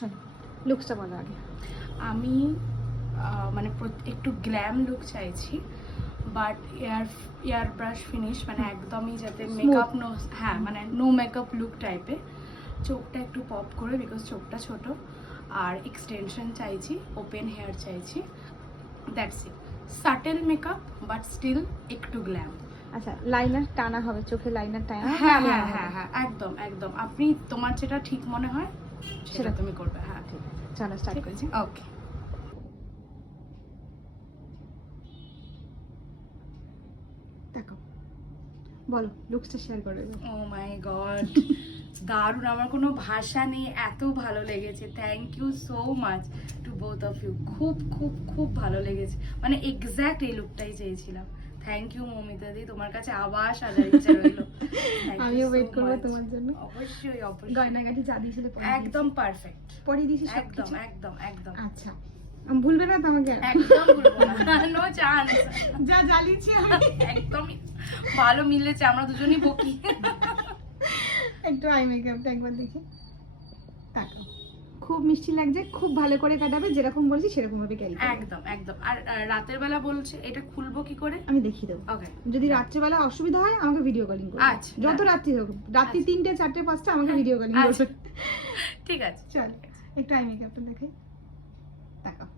চলো লুকসটা বলো আগে। আমি মানে একটু গ্ল্যাম লুক চাইছি, বাট এয়ার ব্রাশ ফিনিশ, মানে একদমই যাতে মেকআপ নো, হ্যাঁ মানে নো মেকআপ লুক টাইপের। চোখটা একটু পপ করে, বিকজ চোখটা ছোট, আর এক্সটেনশন চাইছি, ওপেন হেয়ার চাইছি, that's it. Subtle makeup but still একটু গ্ল্যাম। আচ্ছা লাইনার টানা হবে, চোখে লাইনার টানা হবে? হ্যাঁ হ্যাঁ হ্যাঁ হ্যাঁ, একদম একদম। আপনি তোমার যেটা ঠিক মনে হয় সেটা তুমি করবে। হ্যাঁ ঠিক আছে, চলো স্টার্ট করছি। ওকে। দেখো বলো লুকসটা শেয়ার করে দাও। ও মাই গড, দারুণ, আমার কোনো ভাষা নেই, এত ভালো লেগেছে। Thank you so much to both of you. খুব খুব খুব ভালো লেগেছে, মানে এক্স্যাক্ট এই লুকটাই চেয়েছিলাম। থ্যাংক ইউ মৌমিতা দি, তোমার কাছে আবার সাজার ইচ্ছা রইলো। আমিও ওয়েট করবো তোমার জন্য। অবশ্যই অবশ্যই। গয়নাগাটি যা দিয়েছিলে একদম পারফেক্ট, পরিয়ে দিয়েছি একদম একদম একদম। আচ্ছা ভুলবে না তো আমাকে? একদম ভুলবো না, নো চান্স। যা জ্বালিয়েছি আমি একদমই ভালো মিলেছে, আমরা দুজনই বকি। একটু আই মেকআপটা একবার দেখি। তাকাও, খুব মিষ্টি লাগছে, খুব ভালো করে কাটাবে, যেরকম বলছি সেরকম ভাবে ক্যারি করবে। একদম একদম। আর রাতের বেলা বলছে এটা খুলবো কি করে? আমি দেখিয়ে দেবো। ওকে। যদি রাত্রেবেলা অসুবিধা হয় আমাকে ভিডিও কলিং করবে। আচ্ছা, যত রাত্রি হোক, রাত্রি 3টে 4টে 5টা আমাকে ভিডিও কলিং করবে। ঠিক আছে। চল একটু আই মেকআপটা দেখাই। তাকাও।